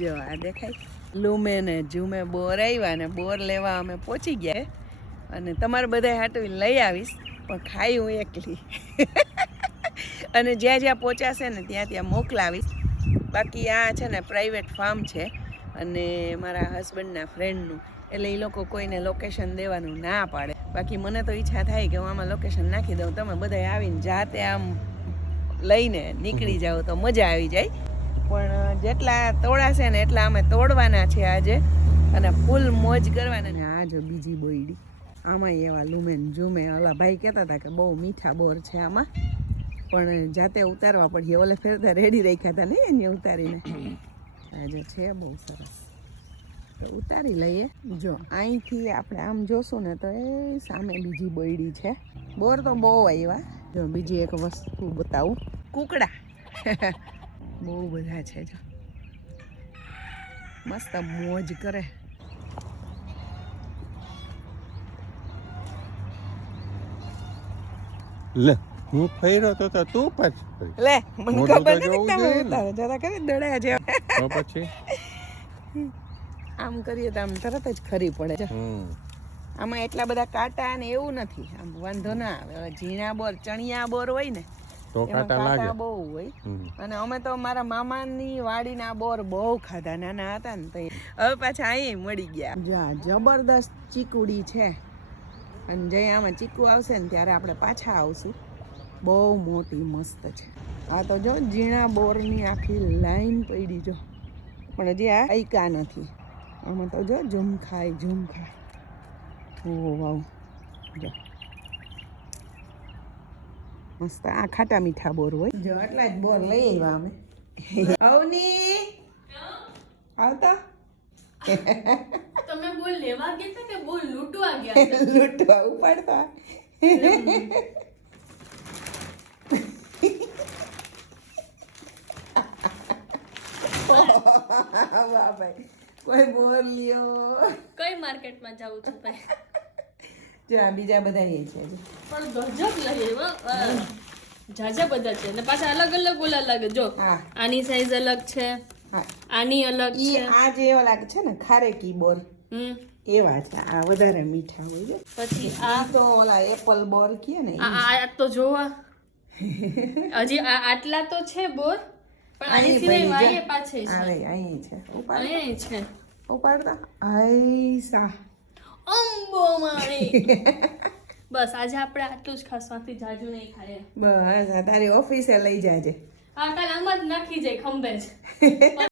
જો આ દેખાય લૂમે ને ઝૂમે બોર આવ્યા ને બોર લેવા અમે પહોંચી ગયા અને તમારે બધા હાટવી લઈ આવીશ પણ ખાઈ હું એકલી અને જ્યાં જ્યાં પહોંચાશે ને ત્યાં ત્યાં મોકલાવીશ. બાકી આ છે ને પ્રાઇવેટ ફાર્મ છે અને મારા હસબન્ડના ફ્રેન્ડનું, એટલે એ લોકો કોઈને લોકેશન દેવાનું ના પાડે. બાકી મને તો ઈચ્છા થાય કે હું આમાં લોકેશન નાખી દઉં, તમે બધા આવીને જાતે આમ લઈને નીકળી જાઓ તો મજા આવી જાય. પણ જેટલા તોડાશે ને એટલા અમે તોડવાના છે આજે અને ફૂલ મોજ કરવાના. ને આ જો બીજી બોયડી, આમાં એવા લૂમે ને ઝૂમે. ઓલા ભાઈ કહેતા હતા કે બહુ મીઠા બોર છે આમાં, પણ જાતે ઉતારવા પડીએ. ઓલે ફેરતા રેડી રાખ્યા હતા ને એને ઉતારીને. આજે છે બહુ સરસ, તો ઉતારી લઈએ. જો અહીંથી આપણે આમ જોશું ને તો એ સામે બીજી બોયડી છે. બોર તો બહુ આવ્યા. જો બીજી એક વસ્તુ બતાવું, કુકડા બહુ બધા છે. જો મસ્ત મોજ કરે. લે હું ફેર્યો તો તું પાછી લે મને ખબર નથી તમે ઉતારો જરા કરી દડા છે. તો પછી આમ કરીએ તો આમ તરત જ ખરી પડે છે. આમાં એટલા બધા કાંટા ને એવું નથી, આમ વાંધો ના આવે. ઝીણા બોર ચણિયા બોર હોય ને તો એમાં કાંટા લાગે કાંટા બહુ હોય. અને અમે તો મારા મામાની વાડીના બોર બહુ ખાધા નાના હતા ને તો. હવે પાછા અહીં મળી ગયા. જા જબરદસ્ત ચીકુડી છે અને જે આમાં ચીકુ આવશે ને ત્યારે આપણે પાછા આવશું. બહુ મોટી મસ્ત છે. આ તો જો ઝીણા બોરની આખી લાઈન પડી જો, પણ હજી આ આયકા નથી. આમાં તો જો ઝુમખાય ઝુમખા. ઓ વાવ, જો મસ્ત. આ ખાટા મીઠા બોર હોય. જો આટલા જ બોર લઈ આવ્યા અમે. અવની આવતા તમે બોલ લેવા ગયા કે બોલ લૂંટવા ગયા? લૂંટવા ઉપાડતા. કોઈ બોર લ્યો. કઈ માર્કેટમાં જાવું છું ભાઈ? જો આ બીજા બધા એ છે. પણ ગજબ લઈ આવ્યા. જાજા બધા છે ને પાછા અલગ અલગ ઓલા લાગે. જો આની સાઈઝ અલગ છે, આની અલગ છે. આ જે એવા લાગે છે ને ખારેકી બોર એવા છે. આ વધારે મીઠા હોય છે. પછી આ તો ઓલા એપલ બોર કહે ને. આ તો જોવા હજી આટલા તો છે બોર, પણ આની સિવાય વાયે પાછે છે. આવે અહીં છે. અહીં છે ઉપાડતા. આઈસા અંબો મારી. બસ આજે આપણે આટલું જ ખાસવાથી જાજુ નહીં ખાઈએ. બસ તારી ઓફિસે લઈ જાજે. આ કાલ આમાં જ નાખી જાય ખંભે જ.